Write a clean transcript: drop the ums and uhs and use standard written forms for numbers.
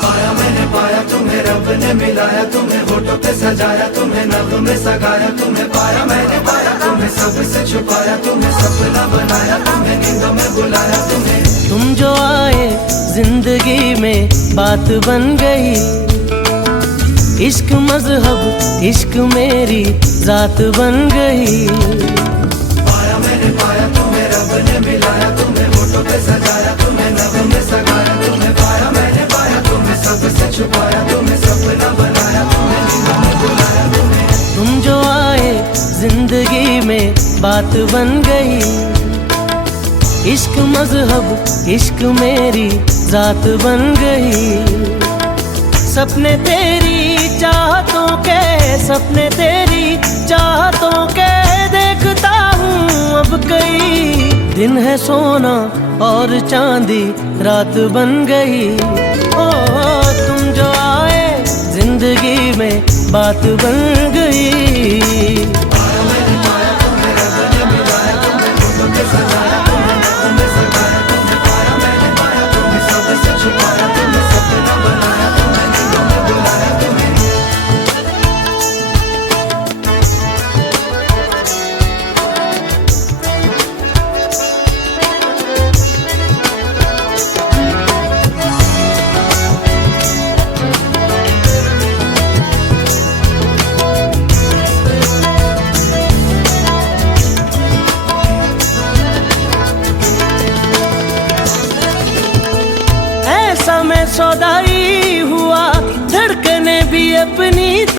पाया मैंने पाया तुम्हें, रब ने मिलाया तुम्हें, होठों पे सजाया तुम्हें, नभ में सगाया तुम्हें। पाया मैंने पाया तुम्हें, सबसे छुपाया तुम्हें, सपना बनाया तुम्हें, नींदों में बुलाया तुम्हें। तुम जो आए जिंदगी में बात बन गई, इश्क मजहब इश्क मेरी जात बन गई। पाया मैंने पाया तुम्हें, रब ने मिलाया तुम्हें, होठों पे सजाया तुम्हें, नभ में सगाया तुम्हें। पाया मैंने पाया तुम्हें, सबसे छुपाया तुम्हें, सपना बनाया तुम्हें, नींदों में बुलाया तुम्हें। तुम जो आए जिंदगी में बात बन गई, इश्क मजहब इश्क मेरी जात बन गई। सपने तेरी चाहतों के, सपने तेरी चाहतों के देखता हूँ अब कई। दिन है सोना और चांदी रात बन गई। ओ तुम जो आए जिंदगी में बात बन गई। मैं सौदाई हुआ, धड़कने भी अपनी